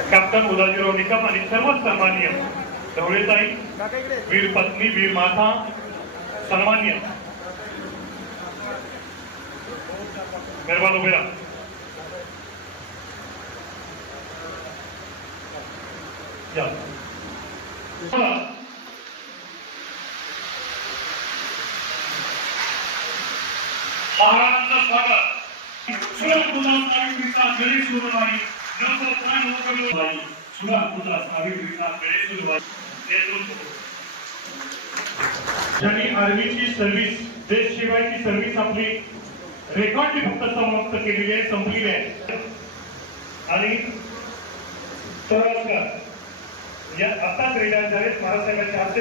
Captain उदाजीराव Nikam आणि सर्व सन्मान्य ढवळेताई वीर पत्नी वीर माता सन्मान्य मेहरबान उभे राहा. या. स्वागत. गणेश गुरुवारी नंतर काय नोकरी ज्यांनी आर्मीची सर्व्हिस देश सेवाची सर्व्हिस आपली रेकॉर्डची फक्त समाप्त केलेली आहे संपलेली आहे. आणि या आताच रिटायर झाले महाराष्ट्राच्या हस्ते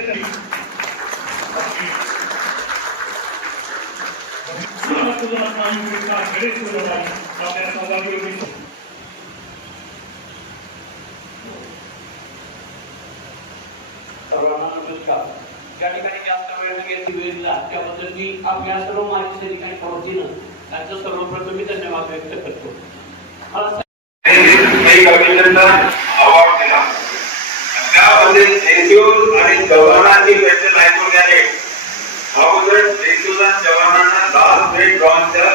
सर्वांना नमस्कार या ठिकाणी जास्त वेळ न घेतली वेळेला त्याबद्दल मी आपल्या सर्व माहिती ठिकाणी वतीनं त्यांचं सर्वप्रथम मी धन्यवाद व्यक्त करतो. मला अवॉर्ड दिला. त्यामध्ये आणि जवानांची ऐकून अगोदर जयसूर आणि जवानांना दहा ग्रेड ड्रॉनच्या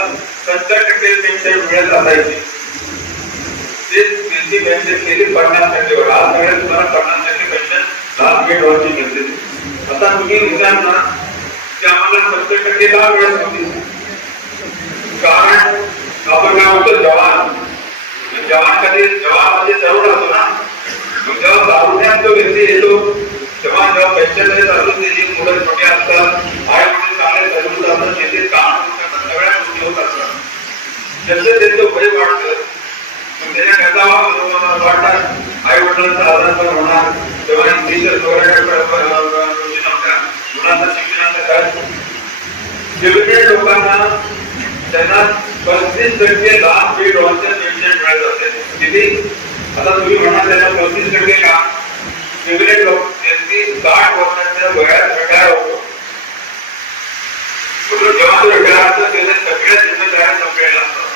सत्तर टक्के पेन्शन मिळत असायची ते त्यांची केली पन्नास टक्केवर आज तुम्हाला पन्नास टक्के. दहा ग्रेड ड्रॉनची मिळते आता तुम्ही विचार ना की आम्हाला सत्तर टक्के का मिळत होती कारण आपण काय म्हणतो जवान जवान कधी जवान म्हणजे तरुण असतो ना। मग जेव्हा दारुण्यात तो व्यक्ती येतो तेव्हा जेव्हा पेन्शन देत असतो त्याची मुलं छोटी असतात आई वडील चांगले तरुण असतात शेतीत काम सगळ्या गोष्टी होत असतात जसं त्याचं वय मग म्हणजे त्याच्या आई वडिलांचा आधार होणार. तेव्हा इंग्लिश मुलांचा शिक्षणाचा लोकांना त्यांना पस्तीस टक्के लाभ दीड मिळत असते किती? आता तुम्ही म्हणा त्यांना पस्तीस टक्के का? जेवढे लोक त्यांची साठ वर्षाच्या वयात रिटायर होतो म्हणून जेव्हा तो रिटायर असतो त्याच्या सगळ्या जिम्मेदाऱ्या संपलेल्या असतात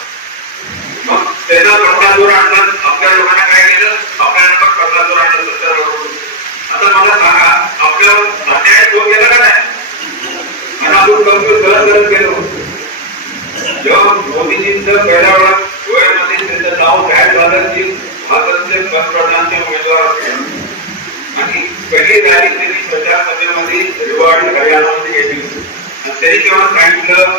मग त्याचा पन्नास वर आणला आपल्या लोकांना काय केलं? आपल्याला पण पन्नास वर आणलं सत्तर आता मला सांगा आपल्या अन्याय तो केला का नाही? आणि आपण कमी सहन करत गेलो जेव्हा मोदीजींचं पहिल्या वेळा डोळ्यामध्ये त्यांचं नाव जाहीर झालं की भारताचे पंतप्रधानचे उमेदवार असते आणि पहिली रॅली त्यांनी प्रचार सभेमध्ये रिवाड हरियाणामध्ये घेतली आणि त्यांनी जेव्हा सांगितलं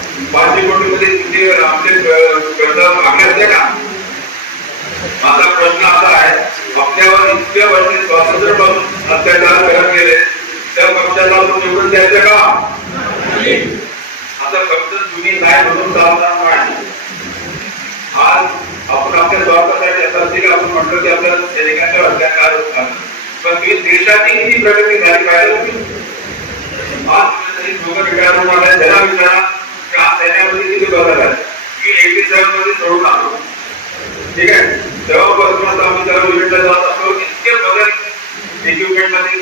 पाचशे कोटी आमचे कर्ज असते का माझा प्रश्न असा आहे आपल्यावर इतक्या वर्षी स्वातंत्र्य अत्याचार करत गेले त्या पक्षाला आपण निवडून द्यायचं का? आता फक्त तुम्ही म्हणून चालणार नाही आज आपण आपल्या स्वार्थासाठी असं असते की आपण की आपल्या सैनिकांच्या अत्याचार होतात पण तुम्ही देशाची किती प्रगती झाली पाहिजे. होती आज दोघं त्याला विचारा. की किती बदल आहे मध्ये सोडून आलो ठीक आहे? तेव्हापासून आता आम्ही जात असतो इतके बदल इक्विपमेंटमध्ये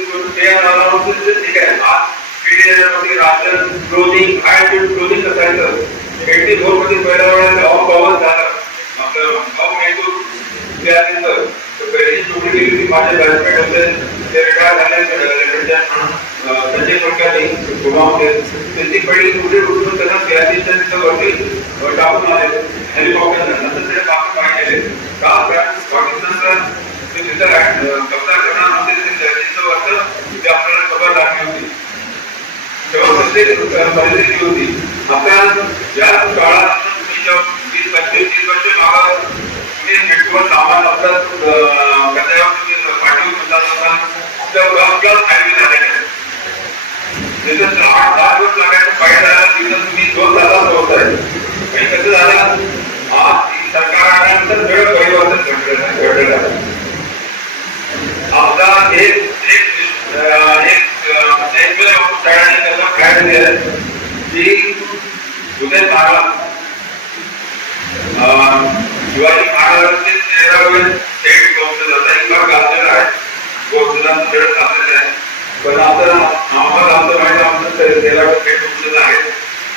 झाला ठीक आहे. आज मध्ये ration clothing high food clothing असायचं. एटी फोरमध्ये पहिल्या वेळा गाव गावात झालं. आपलं गाव त्या पहिली होती माझे बॅचमेट होते. ते रिटायर झाले संजय पंकानी त्यांची पहिली छोटी उठून त्यांना सियाचीच्या तिथं वरती अ, टाकून आले हेलिकॉप्टर नंतर ते टाकून काय का कारण पाकिस्तानचा ते तिथं कब्जा करणार नव्हते ते सियाचीचं ते आपल्याला खबर लागली होती तेव्हा प्रत्येक परिस्थिती होती आता या काळात वीस पंचवीस तीस वर्ष मागं तुम्ही नेटवर सामान असतात कचऱ्यावर तुम्ही पाठवून सुद्धा the Rangam and the This is the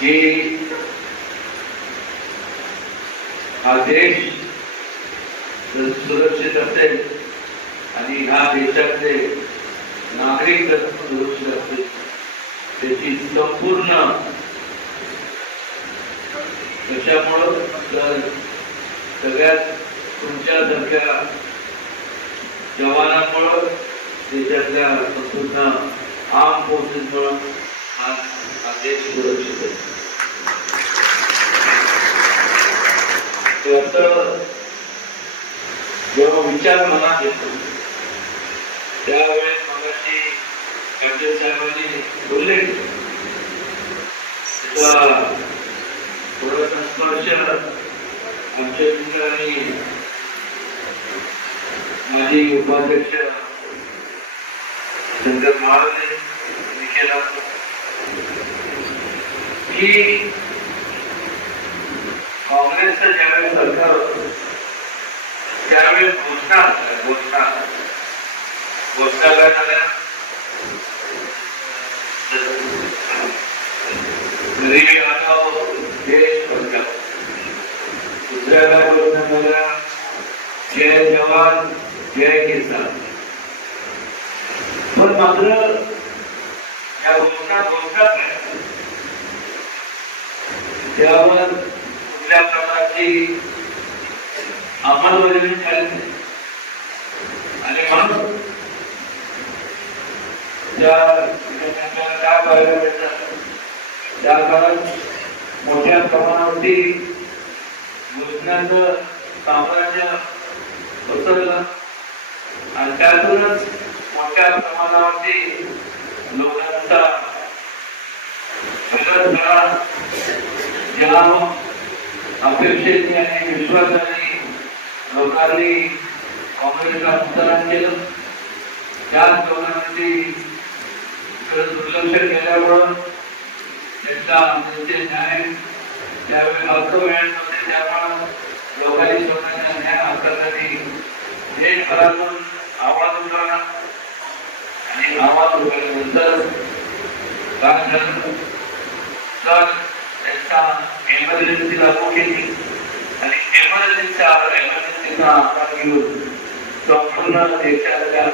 की हा देश जर सुरक्षित असेल आणि ह्या देशातले नागरिक जर सुरक्षित असतील त्याची संपूर्ण कशामुळं तर सगळ्यात तुमच्या सारख्या जवानांमुळं देशातल्या संपूर्ण आर्म फोर्सेसमुळं देश सुरक्षित आहे त्याचं जेव्हा विचार मनात येतो त्यावेळेस मगाशी कॅप्टन साहेबांनी बोलले त्याचा थोडासा स्पर्श आमच्या मित्रांनी माजी उपाध्यक्ष शंकर महाराज यांनी केला की ज्यावेळेस सरकार होतं त्यावेळेस घोषणा घोषणा घोषणा काय झाल्या जय जवान, जय किसान। पण मात्र त्यावर कुठल्या प्रकारची अंमलबजावणी झाली नाही. आणि म्हणून त्या काय पाहायला मिळतं? त्या काळात मोठ्या प्रमाणावरती घोषणाचं साम्राज्य पसरलं. आणि त्यातूनच मोठ्या प्रमाणावरती लोकांचा विरोध करा ज्या अपेक्षेने आणि विश्वासाने लोकांनी काँग्रेसला मतदान केलं. त्याच लोकांनी दुर्लक्ष केल्यामुळं त्यांचा त्यांचे न्याय त्यावेळी हक्क मिळत नव्हते. त्यामुळं लोकांनी स्वतःचा न्याय हक्कासाठी देशभरातून आवाज उठवला आणि आवाज उठवल्यानंतर काय झालं तर त्यांचा एमर्जन्सी लागू केली आणि एमर्जन्सीचा एमर्जन्सीचा आकार घेऊन संपूर्ण देशातल्या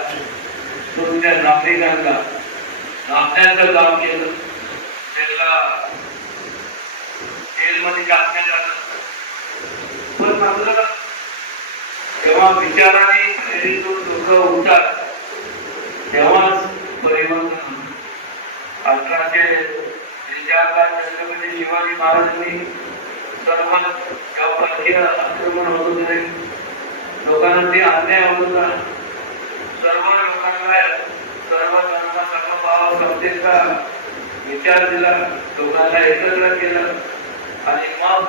तुमच्या नागरिकांना नागण्याचं काम केलं त्यांना जेलमध्ये टाकण्यात आलं पण मात्र जेव्हा विचाराने प्रेरितून लोक उठतात तेव्हाच परिवर्तन होतं. अठराशे त्रेचाळीसला छत्रपती शिवाजी महाराजांनी सर्वात परकीय आक्रमण होत होते लोकांना ते अन्याय होत होता सर्व लोकांना सर्व जणांना सर्व भाव समतेचा विचार दिला. लोकांना एकत्र केलं. आणि मग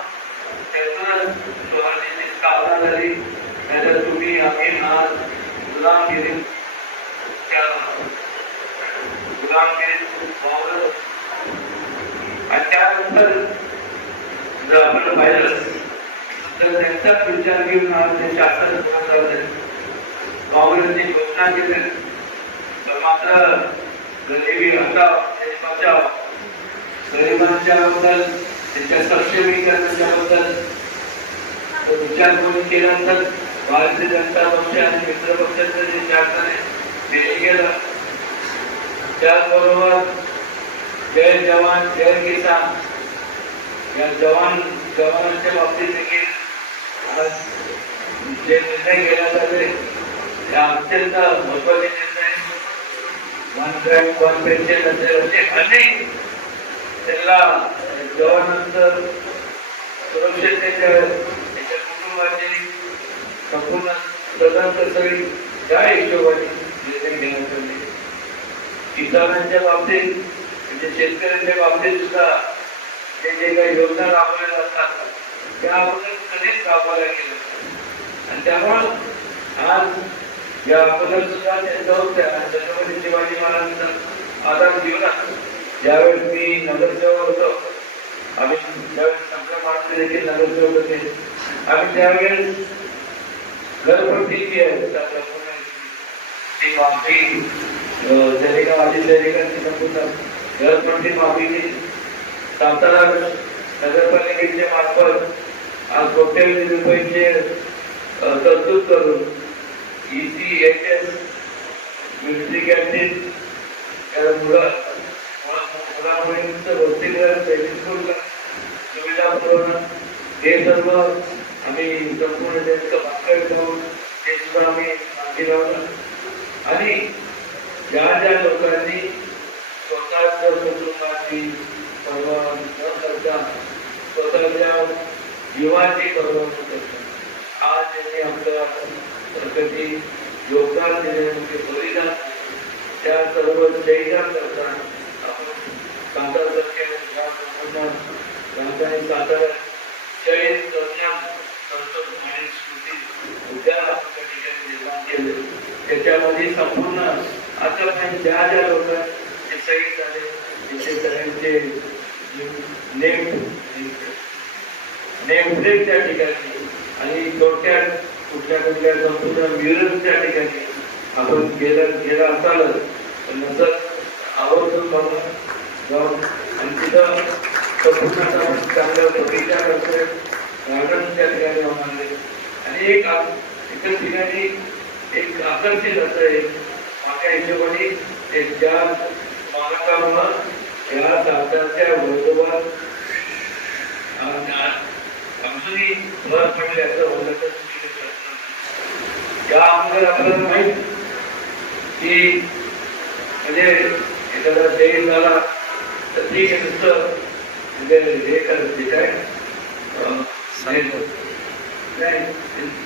त्यातूनच स्वराज्याची स्थापना झाली. त्याच्यात तुम्ही आम्ही आज गुलामगिरी त्या गुलामगिरीत वावरत आणि त्यानंतर जर आपण पाहिलं तर त्यांचाच विचार घेऊन आज ते शासन काँग्रेसने घोषणा तर मात्र गरिबी हटाव बचाव गरिबांच्या बद्दल त्यांच्या सक्षमीकरणाच्या बद्दल विचार करून केल्यानंतर भारतीय जनता पक्ष आणि मित्र पक्षाचं जे शासन आहे ते त्याचबरोबर जय जवान जय किसान या जवान जवानांच्या बाबतीत देखील आज जे निर्णय घेण्यात आले ते अत्यंत महत्त्वाचे निर्णय. वन क्रॅक वन पेन्शन असेल असे अनेक त्यांना जवानांचं सुरक्षिततेच्या त्याच्या कुटुंबाचे संपूर्ण सदस्य सगळी त्या हिशोबाने निर्णय घेण्यात आले. किसानांच्या बाबतीत म्हणजे शेतकऱ्यांच्या बाबतीत सुद्धा जे जे काही योजना राबवल्या जातात त्या अगोदर कधीच राबवायला गेलं. आणि त्यामुळं आज या अगोदर सुद्धा त्यांच्या होत्या छत्रपती शिवाजी महाराजांचा आधार जीवनात ज्यावेळेस मी नगरसेवक होतो. आम्ही ज्यावेळेस शंकर महाराज देखील नगरसेवक होते. आम्ही त्यावेळेस घरपट्टी जी आहे. ती माफी अं, जळगाव आधी संपूर्ण घरपट्टी माफी केली सातारा नगरपालिकेच्या मार्फत आज कोट्यवधी रुपयांचे तरतूद करून E C H S military canteen मुलं मुलामुलींचं सुविधा पुरवणं हे सर्व आम्ही संपूर्ण त्यांचं ते सुद्धा आम्ही मागे लावलं. आणि ज्या ज्या लोकांनी स्वतःच्या कुटुंबाची न करता स्वतःच्या जीवाची पर्वा न आज त्यांनी आपल्या प्रगती योगदान देण्याचे बलिदान त्या सर्व जयदान करता आपण सातारसारख्या या राजधानी सातारा शहीद कल्याण स्मृती आपण ठिकाणी निर्माण केले त्याच्यामध्ये संपूर्ण आता पण ज्या ज्या लोकांचे सहित झाले तिथे सगळ्यांचे नेम प्लेट त्या ठिकाणी आणि छोट्या कुठल्या कुठल्या संपूर्ण म्युरल त्या ठिकाणी आपण गेलं गेला असालच. पण नंतर आवर्जून बघून जाऊन आणि तिथं संपूर्ण आता चांगलं करतोय. गार्डन त्या ठिकाणी होणार आणि एक आ- एका ठिकाणी एक आकर्षित असं आहे. माझ्या हिशोबाने एक ज्या स्मारकामुळं या सातारच्या वर्धमान अजूनही भर पडले अगोदर आपल्याला माहीत की म्हणजे एखादा झाला तर ठीक आहे नुसतं म्हणजे हे करत ते काय अं, नाही नाही,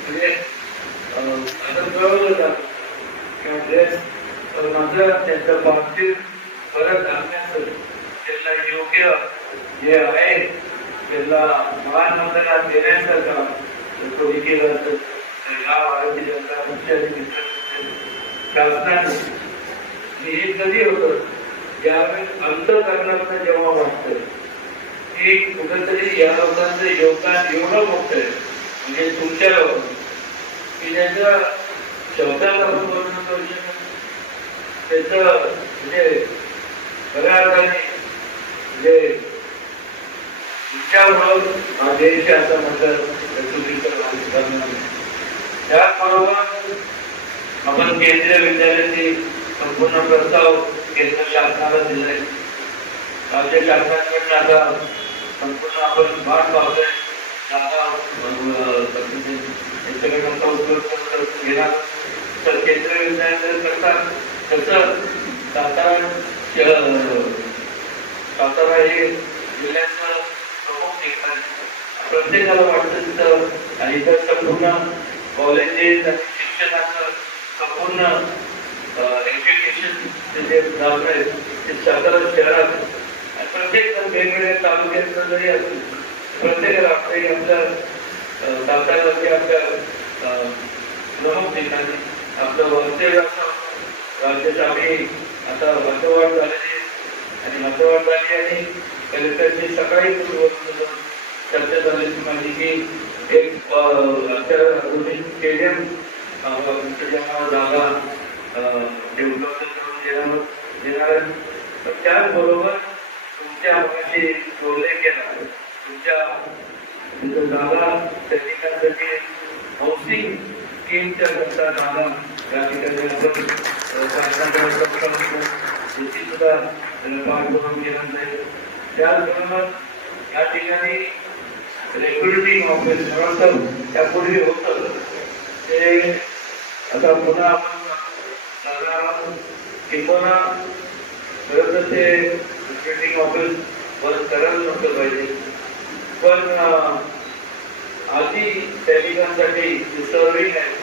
म्हणजे अं, कळवलं जातं किंवा ड्रेस मात्र बाबतीत परत आणण्याचं त्यांना जे आहे त्यांना मान वंदना देण्याचं काम कोणी केलं तर या भारतीय जनता पक्षाने शासनाने. आणि हे कधी होतं? ज्यावेळेस अंतकरणातनं जेव्हा वाटतं की कुठेतरी या लोकांचं योगदान एवढं मोठं आहे म्हणजे तुमच्या लोक की ज्याच्या शब्दापासून आपण त्याचं म्हणजे खऱ्या अर्थाने म्हणजे तुमच्यामुळं हा देश असं म्हटलं त्याचबरोबर आपण केंद्रीय विद्यालयाचे संपूर्ण प्रस्ताव केंद्र शासनाला दिले राज्य शासनाकडनं आता संपूर्ण आपण भाग पावतोय. जागा अं, उपयोग घेणार. तर केंद्रीय विद्यालय करतात तसं सातारा सातारा हे जिल्ह्याचं प्रमुख ठिकाण. प्रत्येकाला वाटतं तिथं आणि इथं संपूर्ण कॉलेजेस आणि शिक्षणाचं संपूर्ण एज्युकेशन जे जात आहे ते सातारा शहरात आणि प्रत्येक वेगवेगळ्या तालुक्यात जरी असेल प्रत्येकाला वाटतं आपल्या अं, साताऱ्यावरती आपल्या प्रमुख ठिकाणी आपलं वर्तव्य असं राज्यात आम्ही आता मतवाढ झालेली आणि मतवाढ झाली आणि कलेक्टरची सकाळी पूर्व चर्चा झाल्याची माझी की एक स्टेडियम जागा अं, करून देणार देणार त्याचबरोबर तुमच्या मगाशी बोलले केला तुमच्या जागा सैनिकांसाठी हौसिंग स्कीमच्या करता जागा या ठिकाणी आपण शासनाकडे त्याची सुद्धा पाठपुरावा केला जाईल. त्याचबरोबर या ठिकाणी रेग्युलेटिंग ऑफिस म्हणून तर त्यापूर्वी होतं. ते आता पुन्हा आपण नगराला किंवा खरं तर ते रेग्युलेटिंग ऑफिस बंद करायला नव्हतं पाहिजे. पण आधी सैनिकांसाठी जे सर्विंग आहे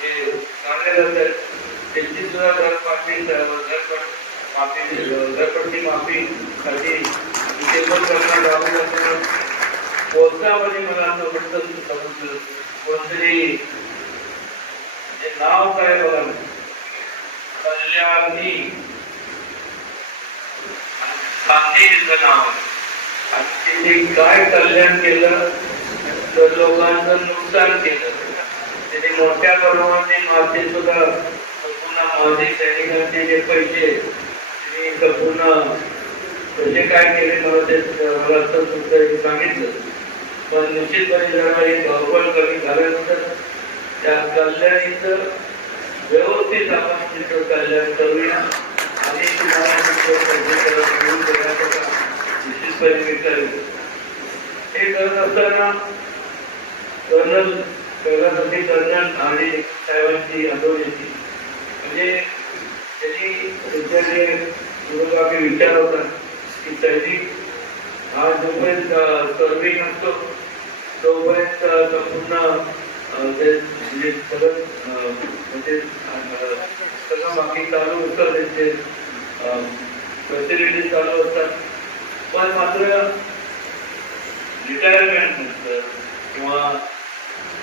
जे कार्यरत आहेत त्यांची सुद्धा घरपाटी घरपट माफी घरपट्टी माफीसाठी इथे पण करण्यात आलेलं असल्यानं कोणत्यामध्ये मला असं वाटतं समजलं कोणतरी म्हणजे नाव काय बघा? कल्याणी. गांधीजीचं नाव. आणि त्यांनी काय कल्याण केलं? तर लोकांचं नुकसान केलं. त्याने मोठ्या प्रमाणाने माते सुद्धा पुन्हा माजी सैनिकांचे जे पैसे त्यांनी संपूर्ण कसे काय केले मला ते मला असं सुद्धा सांगितलं. पण निश्चितपणे जरा हे गौरव कमी झाल्यानंतर त्या कल्याणीचं व्यवस्थित आपण तिथं कल्याण करूया. आणि तुम्हाला निश्चितपणे मी करेन. हे करत असताना कर्नल पहिल्यासाठी कर्नल आणि साहेबांची आठवण येते. म्हणजे त्यांनी त्यांच्याकडे पूर्वगामी विचार होता की सैनिक हा जोपर्यंत सर्विंग असतो तोपर्यंत संपूर्ण म्हणजे सगळं म्हणजे सगळं बाकी चालू होतं त्यांचे फॅसिलिटी चालू असतात पण मात्र रिटायरमेंट नंतर किंवा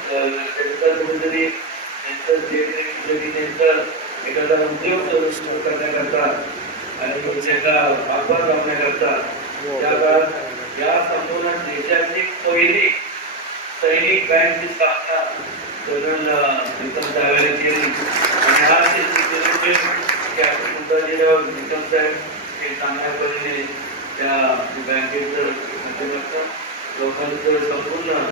त्यांचा त्यांचं कुठेतरी त्यांचं जे काही कुठेतरी त्यांचं एखादा उद्योग करण्याकरता आणि त्याचा वापर लावण्याकरता त्या काळात या संपूर्ण देशाची पहिली सैनिक बँकची स्थापना करून विक्रम साहेबांनी केली आणि आज ते सिक्युरिटी कॅप्टन मुद्दाजीराव विक्रम साहेब हे चांगल्या पद्धतीने त्या बँकेचं लोकांचं संपूर्ण